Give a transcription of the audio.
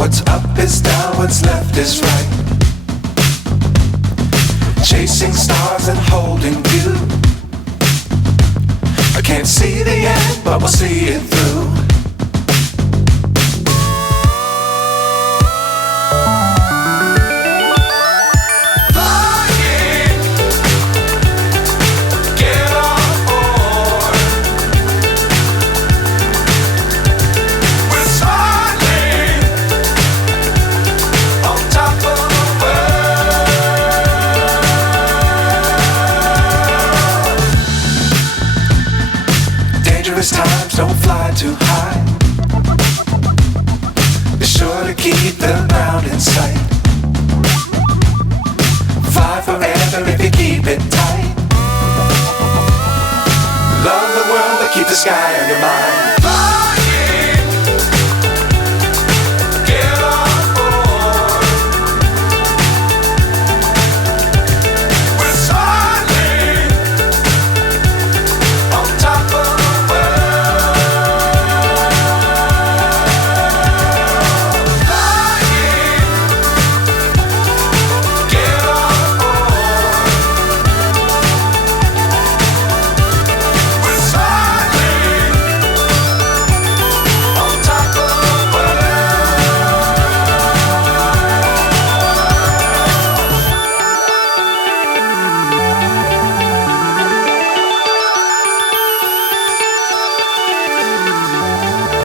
What's up is down, what's left is right. Chasing stars and holding you. I can't see the end, but we'll see it through. Times don't fly too high. Be sure to keep the ground in sight. Fly forever if you keep it tight. Love the world but keep the sky on your mind.